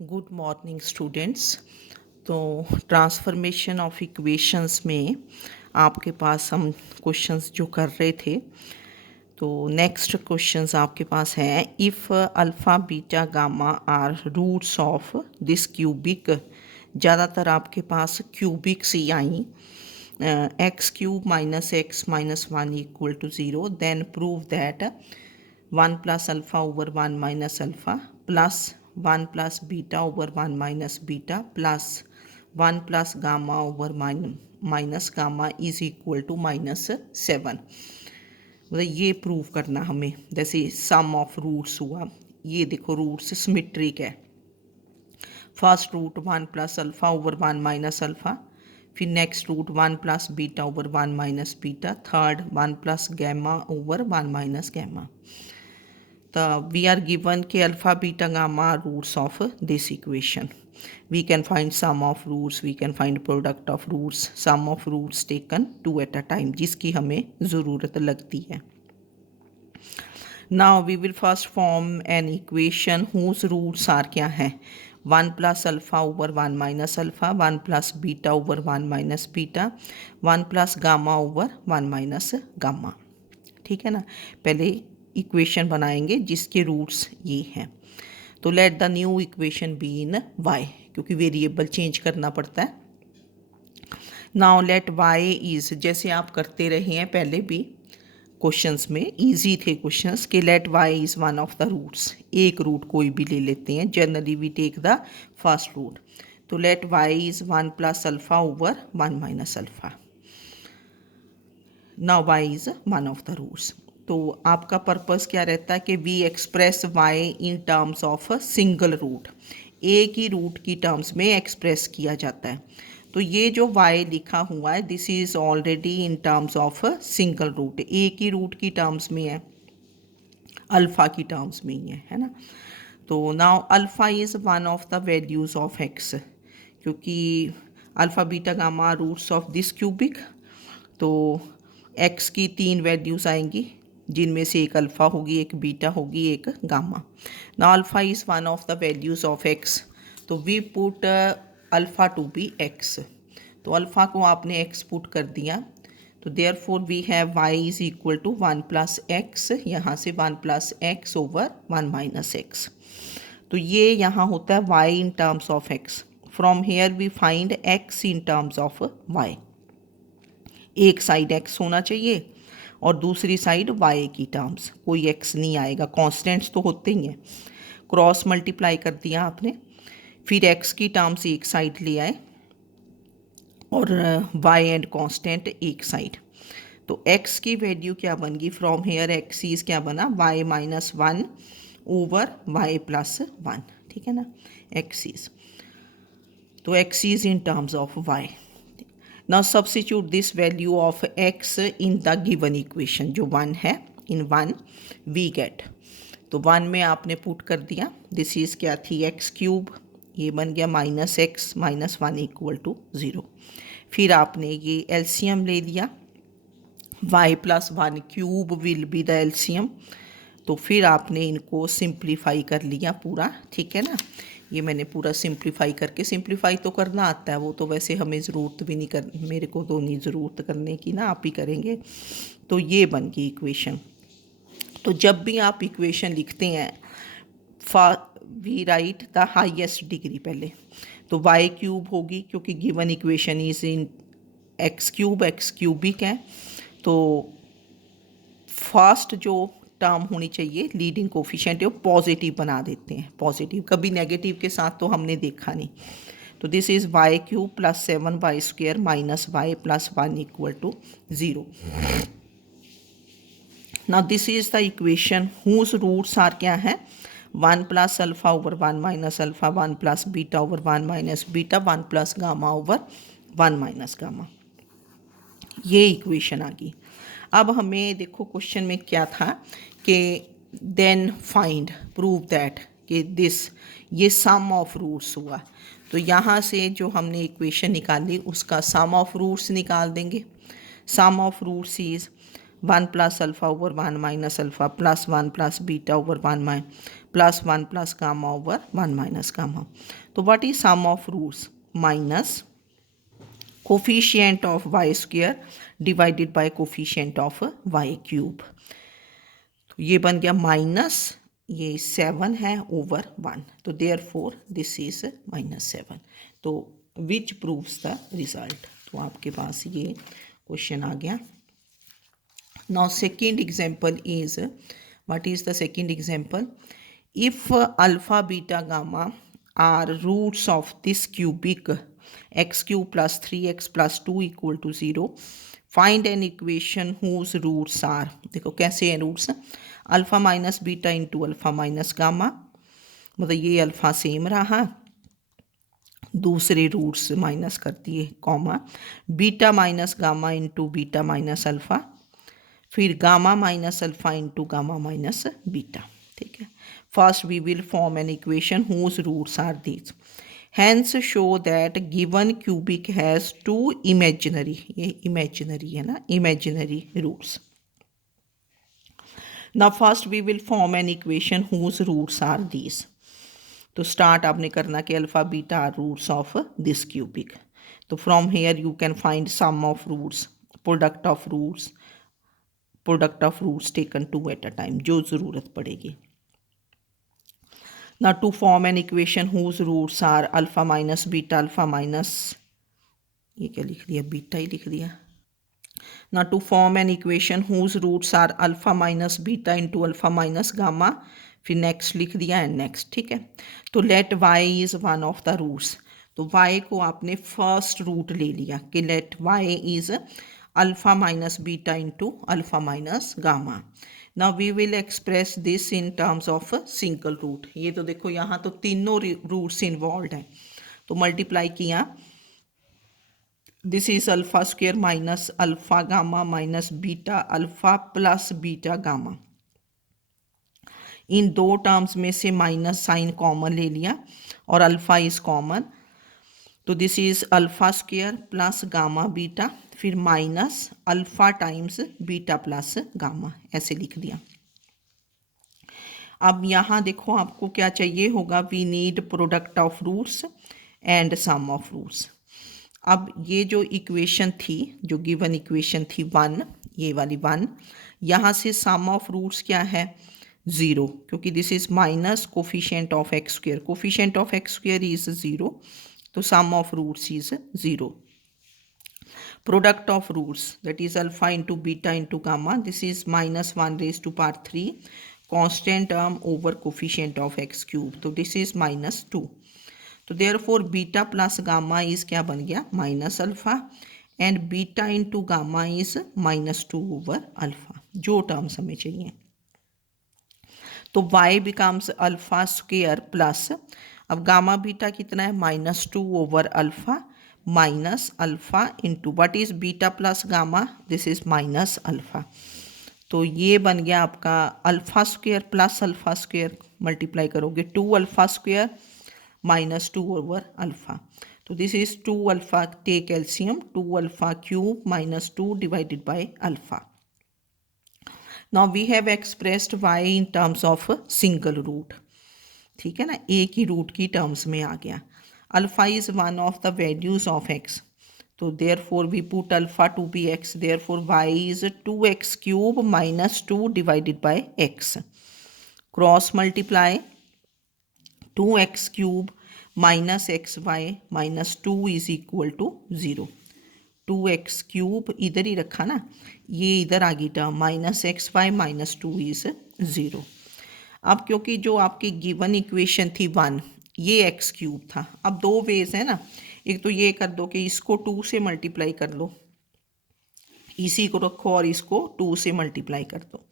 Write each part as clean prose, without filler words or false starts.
Good morning students. तो transformation of equations में आपके पास हम क्वेश्चंस जो कर रहे थे, तो नेक्स्ट क्वेश्चंस आपके पास है if alpha beta gamma are roots of this cubic. ज़्यादातर आपके पास क्यूबिक्स ही आई। X cube minus x minus one equal to zero, then prove that one plus alpha over one minus alpha plus one plus beta over one minus beta plus one plus gamma over minus gamma is equal to minus seven. मतलब ये prove करना हमें, जैसे सम of roots हुआ, ये देखो roots symmetric है। First root one plus alpha over one minus alpha, फिर next root one plus beta over one minus beta, third one plus gamma over one minus gamma. We are given कि alpha beta gamma are roots of this equation. We can find sum of roots, we can find product of roots, sum of roots taken two at a time, जिसकी हमें ज़रूरत लगती है। Now we will first form an equation whose roots are क्या हैं, one plus alpha over one minus alpha, one plus beta over one minus beta, one plus gamma over one minus gamma. ठीक है ना। पहले equation बनाएंगे जिसके roots ये हैं। तो let the new equation be in y, क्योंकि वेरिएबल चेंज करना पड़ता है। नाउ लेट वाई इज़, जैसे आप करते रहे हैं पहले भी क्वेश्चंस में, इजी थे क्वेश्चंस कि let y is one of the roots. एक रूट कोई भी ले लेते हैं, generally we take the first root. तो let y is one plus alpha over one minus alpha. Now y is one of the roots. तो आपका purpose क्या रहता है कि we express y in terms of single root, एक ही root की टर्म्स में एक्सप्रेस किया जाता है। तो ये जो वाई लिखा हुआ है, this is already in terms of single root, एक ही रूट की टर्म्स में है, अल्फ़ा की टर्म्स में ही है ना। तो now alpha is one of the values of x, क्योंकि alpha beta gamma roots of this cubic. तो एक्स की तीन वैल्यूज़ आएंगी, जिनमें से एक अल्फ़ा होगी, एक बीटा होगी, एक गामा। ना alpha is one of the values of x, तो we put alpha to be x. तो अल्फ़ा को आपने एक्स पुट कर दिया, तो therefore we have y is equal to one plus x, यहाँ से one plus x over one minus x. तो ये यहाँ होता है y in terms of x. From here we find x in terms of y. एक side x होना चाहिए और दूसरी साइड वाई की टर्म्स, कोई एक्स नहीं आएगा, कांस्टेंट्स तो होते ही हैं। क्रॉस मल्टीप्लाई कर दिया आपने, फिर एक्स की टर्म्स एक साइड ले आए और वाई एंड कांस्टेंट एक साइड। तो एक्स की वैल्यू क्या बन गई, फ्रॉम हेयर एक्स इज क्या बना, y minus one over y plus one. ठीक है ना, एक्स इज, तो x is in terms of y. Now substitute this value of x in the given equation, जो वन है, इन वन वी गेट। तो one में आपने put कर दिया, दिस इज़ क्या थी, एक्स क्यूब, ये बन गया minus x minus one equal to zero. फिर आपने ये एलसीएम ले लिया, y plus one cube will be the LCM. तो फिर आपने इनको सिंप्लीफाई कर लिया पूरा। ठीक है ना, ये मैंने पूरा सिंप्लीफाई करके, सिंप्लीफाई तो करना आता है, वो तो वैसे हमें ज़रूरत भी नहीं कर, मेरे को तो नहीं ज़रूरत करने की ना, आप ही करेंगे। तो ये बन गई इक्वेशन। तो जब भी आप इक्वेशन लिखते हैं, we write the highest degree पहले। तो वाई क्यूब होगी, क्योंकि given equation is in x cubic है, तो फर्स्ट जो टर्म होनी चाहिए लीडिंग कोफिशिएंट, वो पॉजिटिव बना देते हैं, पॉजिटिव, कभी नेगेटिव के साथ तो हमने देखा नहीं। तो this is y cube plus seven y square minus y plus one equal to zero. Now this is the equation whose roots are क्या है, one plus alpha over one minus alpha, one plus beta over one minus beta, one plus gamma over one minus gamma. ये equation आ गई। अब हमें देखो question में क्या था कि देन फाइंड प्रूव दैट कि दिस, ये सम ऑफ रूट्स हुआ। तो यहाँ से जो हमने इक्वेशन निकाली उसका सम ऑफ रूट्स निकाल देंगे। Sum of roots is 1 plus alpha over 1 minus alpha plus 1 plus beta over 1 plus 1 plus gamma over 1 minus gamma. तो what is sum of roots? Minus coefficient of y square divided by coefficient of y cube. तो ये बन गया minus, ये 7 है over 1, तो therefore this is -7. तो विच proves the result. तो आपके पास ये क्वेश्चन आ गया. Now second example is, what is the second example? If alpha beta gamma are roots of this cubic x cube plus 3x plus 2 equal to 0, find an equation whose roots are. देखो कैसे हैं roots, alpha minus beta into alpha minus gamma, मतलब ये alpha same रहा, दूसरे roots minus कर दिए, comma, beta minus gamma into beta minus alpha, फिर gamma minus alpha into gamma minus beta. ठीक है. First we will form an equation whose roots are these. Hence show that given cubic has two imaginary, ये imaginary है ना, imaginary roots. Now first we will form an equation whose roots are these. तो start आपने करना कि alpha beta are roots of this cubic. तो from here you can find sum of roots, product of roots taken 2 at a time, जो ज़रूरत पड़ेगी. Now to form an equation whose roots are alpha minus beta alpha minus, ये क्या लिख दिया, beta ही लिख दिया. Now to form an equation whose roots are alpha minus beta into alpha minus gamma, फिर नेक्स्ट लिख दिया एंड नेक्स्ट. ठीक है. तो let y is one of the roots. तो y को आपने फर्स्ट रूट ले लिया कि let y is alpha minus beta into alpha minus gamma. Now we will express this in terms of single root. ये तो देखो यहाँ तो तीनों रूट्स इन्वॉल्व हैं, तो मल्टीप्लाई किया. This is alpha square minus alpha gamma minus beta alpha plus beta gamma. इन दो टर्म्स में से माइनस साइन कॉमन ले लिया और अल्फा इज कॉमन. तो this is alpha square plus gamma beta, फिर minus alpha times beta plus gamma, ऐसे लिख दिया. अब यहाँ देखो आपको क्या चाहिए होगा, we need product of roots and sum of roots. अब ये जो इक्वेशन थी, जो गिवन इक्वेशन थी 1, ये वाली 1, यहाँ से सम ऑफ रूट्स क्या है, 0, क्योंकि this is minus coefficient of x square, coefficient of x square is 0, तो sum of roots is 0. Product of roots, that is alpha into beta into gamma, this is minus 1 raised to power 3 constant term over coefficient of x cube, तो this is minus 2. तो therefore beta plus gamma is क्या बन गया, minus alpha, and beta into gamma is minus 2 over alpha, जो terms हमें चाहिए. तो y becomes alpha square plus, अब गामा बीटा कितना है, -2 over alpha minus alpha into what is beta plus gamma, this is minus alpha. तो ये बन गया आपका alpha square plus alpha square, multiply करोगे 2 अल्फ़ा स्क्वायर -2 ओवर अल्फ़ा. तो this is 2 alpha, take LCM, 2 alpha cube -2 divided by alpha. Now we have expressed y in terms of single root. ठीक है ना, एक ही रूट की terms में आ गया. Alpha is one of the values of x, तो therefore we put alpha to be x, therefore y is 2x cube -2 divided by x. Cross multiply 2x cube minus x y -2 is equal to 0. 2x cube इधर ही रखा ना, ये इधर आ गई term, -xy -2 is 0. अब क्योंकि जो आपकी गिवन इक्वेशन थी 1, ये एक्स क्यूब था. अब दो वेज है ना, एक तो ये कर दो कि इसको 2 से मल्टीप्लाई कर लो, इसी को रखो और इसको 2 से मल्टीप्लाई कर दो.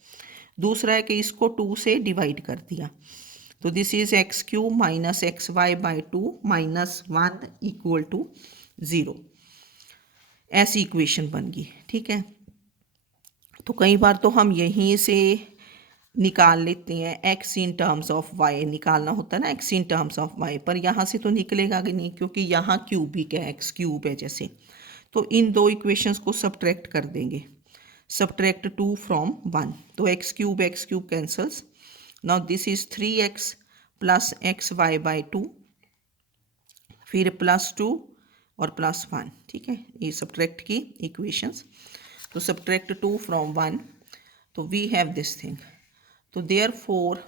दूसरा है कि इसको 2 से डिवाइड कर दिया, तो this is x cube minus x y by 2 -1 equal to 0. ऐसी इक्वेशन बन गई. ठीक है. तो कई बार तो हम यहीं से निकाल लेते हैं x in terms of y, निकालना होता है ना x in terms of y, पर यहाँ से तो निकलेगा कि नहीं, क्योंकि यहाँ क्यूबिक है, x क्यूब है जैसे. तो इन दो इक्वेशंस को सब्ट्रैक्ट कर देंगे, subtract 2 from 1, तो x cube cancels. Now this is 3x plus xy by 2, फिर +2 और +1, ठीक है, ये सब्ट्रैक्ट की इक्वेशंस. तो सब्ट्रैक्ट 2 from 1, तो वी हैव दिस थिंग. तो देयरफॉर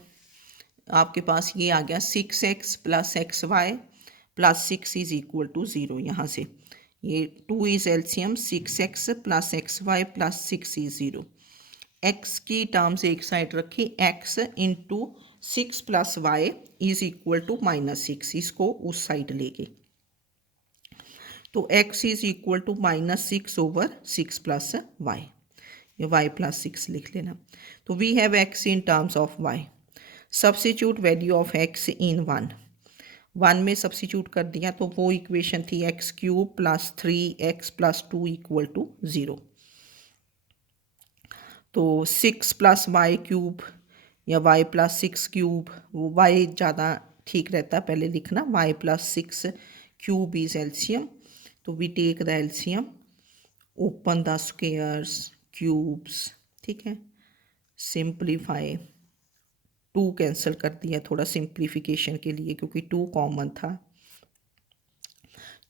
आपके पास ये आ गया 6x plus xy plus 6 is equal to 0. यहाँ से ये 2 इज LCM, 6x plus xy plus 6 is 0. x की टर्म्स एक साइड रखी, x into 6 plus y is equal to -6, इसको उस साइड ले गए. तो x is equal to -6 over 6 plus y, ये y प्लस 6 लिख लेना. तो we have x in terms of y. Substitute value of x इन 1 में सब्स्टिट्यूट कर दिया, तो वो इक्वेशन थी x cube plus 3x plus 2 equal to 0. तो 6 प्लस वाई क्यूब या y प्लस 6 क्यूब, वो y ज़्यादा ठीक रहता है पहले लिखना. y plus 6 cube is LCM, तो we take the LCM, open the squares, cubes, ठीक है, सिंप्लीफाई. 2 कैंसिल कर दिया थोड़ा सिंप्लीफिकेशन के लिए, क्योंकि 2 कॉमन था.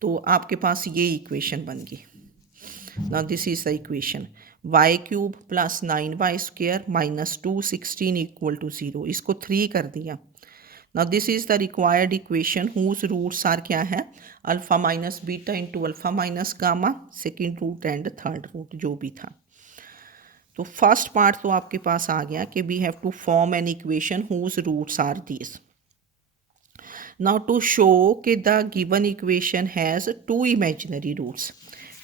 तो आपके पास ये इक्वेशन बन गई. Now this is the equation, y cube plus 9y square minus 216 equal to 0. इसको 3 कर दिया. Now this is the required equation whose roots are क्या है, alpha minus beta into alpha minus gamma, second root and third root जो भी था. तो first part तो आपके पास आ गया कि we have to form an equation whose roots are this. Now to show कि the given equation has 2 imaginary roots,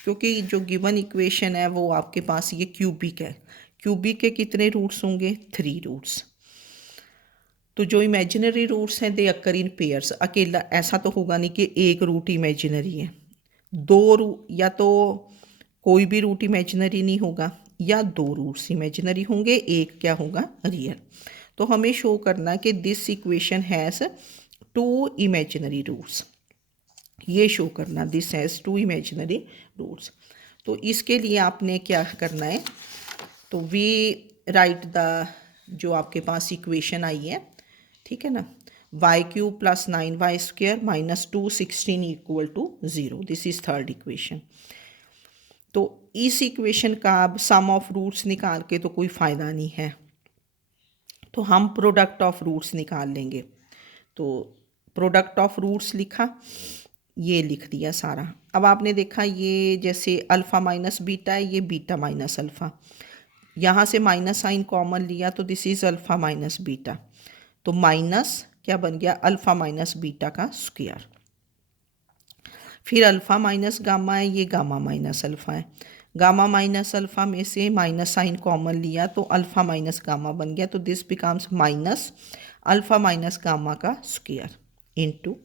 क्योंकि जो गिवन इक्वेशन है वो आपके पास ये क्यूबिक है. क्यूबिक के कितने रूट्स होंगे, 3 रूट्स. तो जो इमेजिनरी रूट्स हैं दे अकर इन पेयर्स. अकेला ऐसा तो होगा नहीं कि एक रूट इमेजिनरी है. 2 रूट, या तो कोई भी रूट इमेजिनरी नहीं होगा, या 2 रूट्स इमेजिनरी होंगे, एक क्या होगा, रियल. तो हमें शो करना है कि this equation has 2 imaginary roots. ये शो करना दिस हैज़ 2 इमेजिनरी रूट्स. तो इसके लिए आपने क्या करना है, तो वी राइट द जो आपके पास इक्वेशन आई है, ठीक है ना, y cube plus 9y square minus 216 equal to 0. This is third equation. तो इस इक्वेशन का अब सम ऑफ रूट्स निकाल के तो कोई फ़ायदा नहीं है, तो हम प्रोडक्ट ऑफ रूट्स निकाल लेंगे. तो प्रोडक्ट ऑफ रूट्स लिखा, ये लिख दिया सारा. अब आपने देखा ये जैसे अल्फ़ा माइनस बीटा है, ये बीटा माइनस अल्फ़ा, यहाँ से माइनस साइन कॉमन लिया तो this is alpha minus beta. तो माइनस क्या बन गया, अल्फ़ा माइनस बीटा का स्क्वायर. फिर अल्फ़ा माइनस गामा है, ये गामा माइनस अल्फ़ा है. गामा माइनस अल्फ़ा में से माइनस साइन कॉमन लिया तो अल्फ़ा माइनस गामा बन गया. तो this becomes minus alpha minus gamma का स्क्वायर इनटू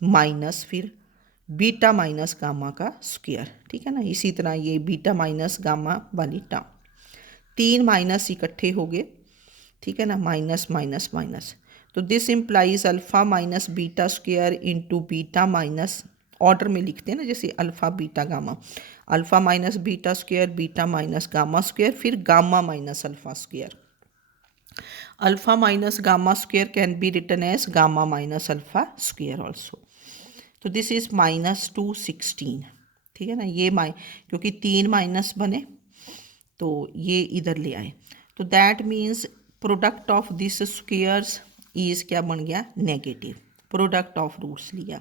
माइनस फिर बीटा माइनस गामा का स्क्वायर, ठीक है ना. इसी तरह ये बीटा माइनस गामा वाली टर्म, 3 माइनस इकट्ठे हो गए, ठीक है ना, माइनस माइनस माइनस. तो this implies alpha minus beta square into beta minus, order में लिखते हैं ना जैसे alpha beta gamma, alpha minus beta square, beta minus gamma square, फिर gamma minus alpha square. Alpha minus gamma square can be written as gamma minus alpha square also. तो this is -216, ठीक है ना. ये क्योंकि 3 माइनस बने तो ये इधर ले आए. तो that means product of this squares is क्या बन गया, नेगेटिव. प्रोडक्ट ऑफ रूट्स लिया.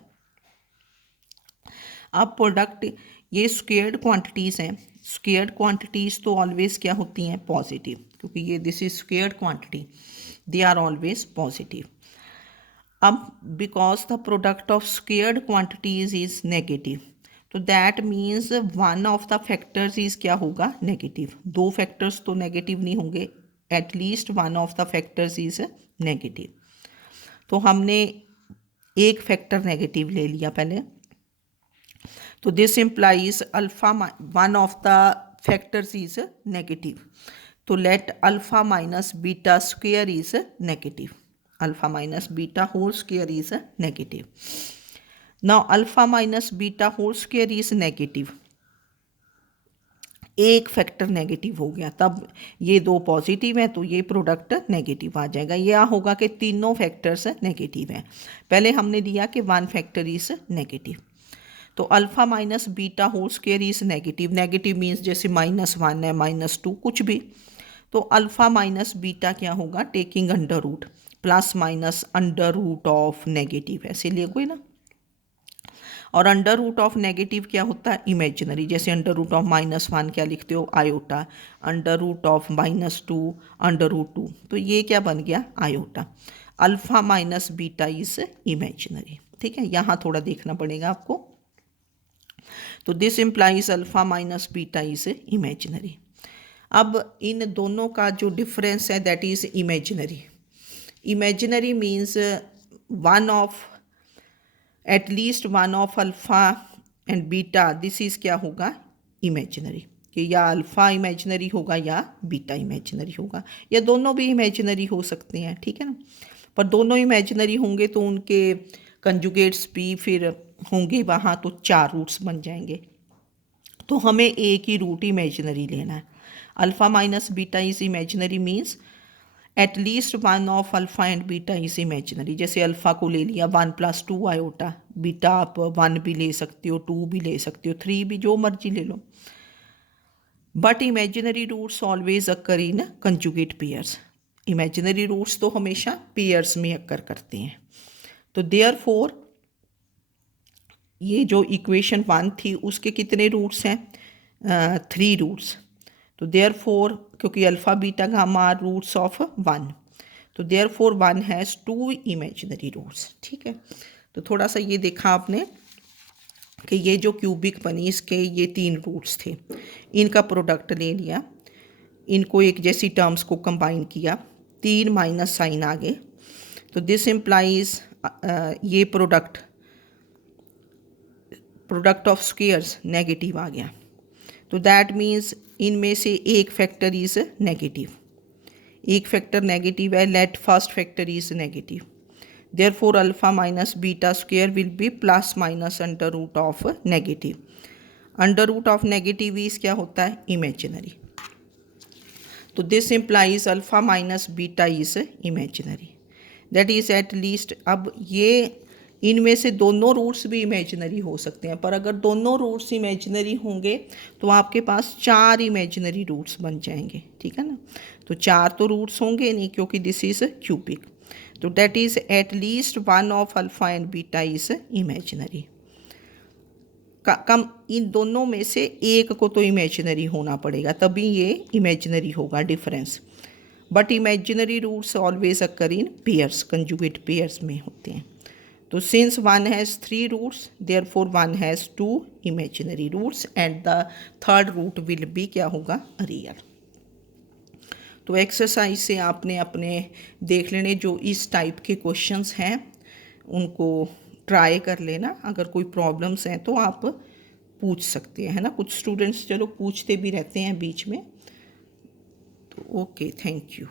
अब प्रोडक्ट, ये स्क्वेयर्ड क्वांटिटीज़ हैं. स्क्वेयर्ड क्वांटिटीज़ तो ऑलवेज क्या होती हैं, पॉजिटिव, क्योंकि ये this is squared quantity, they are always positive. अब because the product of squared quantities is negative, तो that means one of the factors is क्या होगा, नेगेटिव. 2 फैक्टर्स तो नेगेटिव नहीं होंगे, at least one of the factors is negative. तो हमने एक फैक्टर नेगेटिव ले लिया पहले. तो this implies alpha, one of the factors is negative. तो let alpha minus beta square is negative. Alpha minus beta whole square is negative. Now alpha minus beta whole square is negative. एक factor negative हो गया, तब ये दो positive है तो ये प्रोडक्ट नेगेटिव आ जाएगा। यह होगा कि तीनों फैक्टर्स नेगेटिव हैं। पहले हमने दिया कि वन फैक्टर इज नेगेटिव, तो alpha minus beta whole square is negative. Negative means जैसे -1 है, -2 कुछ भी, तो अल्फ़ा माइनस बीटा क्या होगा, taking under root plus minus under root of negative, ऐसे लिखोगे ना। और अंडर रूट ऑफ नेगेटिव क्या होता है, इमेजिनरी। जैसे अंडर रूट ऑफ -1 क्या लिखते हो, iota. Under root of -2 under root 2, तो ये क्या बन गया, iota. Alpha minus beta is imaginary. ठीक है, यहाँ थोड़ा देखना पड़ेगा आपको। तो this implies alpha minus beta is imaginary. अब इन दोनों का जो डिफरेंस है that is imaginary. Imaginary means one of, at least one of alpha and beta, this is क्या होगा, इमेजिनरी। कि या अल्फ़ा इमेजिनरी होगा या बीटा इमेजिनरी होगा, या दोनों भी इमेजिनरी हो सकते हैं, ठीक है ना। पर दोनों इमेजिनरी होंगे तो उनके कंजुगेट्स भी फिर होंगे वहाँ, तो 4 रूट्स बन जाएंगे। तो हमें एक ही रूट इमेजिनरी लेना है। Alpha minus beta is imaginary means at least one of alpha and beta is imaginary. जैसे अल्फ़ा को ले लिया 1 + 2 आयोटा, बीटा आप 1 भी ले सकते हो, 2 भी ले सकते हो, 3 भी, जो मर्जी ले लो। But imaginary roots always occur in conjugate pairs. Imaginary roots तो हमेशा पेयर्स में अकर करते हैं। तो देयरफॉर ये जो इक्वेशन 1 थी उसके कितने रूट्स हैं, 3 रूट्स। तो देयरफॉर क्योंकि alpha beta gamma are roots of 1, तो देयरफॉर 1 हैज़ 2 इमेजिनरी रूट्स। ठीक है, तो थोड़ा सा ये देखा आपने कि ये जो क्यूबिक बनी इसके ये 3 रूट्स थे, इनका प्रोडक्ट ले लिया, इनको एक जैसी टर्म्स को कंबाइन किया, 3 माइनस साइन आ गए, तो दिस इम्प्लाइज ये प्रोडक्ट ऑफ स्क्वेयर्स नेगेटिव आ गया। तो दैट मीन्स इनमें से एक फैक्टर इज नेगेटिव, एक फैक्टर नेगेटिव है, let first factor is negative. Therefore alpha minus beta square will be plus minus under root of negative. Under root of negative is क्या होता है, इमेजिनरी। तो this implies alpha minus beta is imaginary, that is at least. अब ये इनमें से दोनों roots भी इमेजिनरी हो सकते हैं, पर अगर दोनों रूट्स इमेजिनरी होंगे तो आपके पास 4 इमेजिनरी रूट्स बन जाएंगे, ठीक है ना। तो 4 तो रूट्स होंगे नहीं क्योंकि दिस इज क्यूबिक, तो that is at least one of alpha and beta is imaginary. कम इन दोनों में से एक को तो इमेजिनरी होना पड़ेगा, तभी ये इमेजिनरी होगा difference. But imaginary roots always occur in pairs, conjugate pairs में होते हैं। तो since 1 has 3 roots, therefore 1 has 2 imaginary roots and the third root will be क्या होगा, रियल। तो एक्सरसाइज से आपने अपने देख लेने जो इस टाइप के क्वेश्चंस हैं उनको ट्राई कर लेना। अगर कोई प्रॉब्लम्स हैं तो आप पूछ सकते हैं, है ना। कुछ स्टूडेंट्स चलो पूछते भी रहते हैं बीच में। तो ओके, थैंक यू।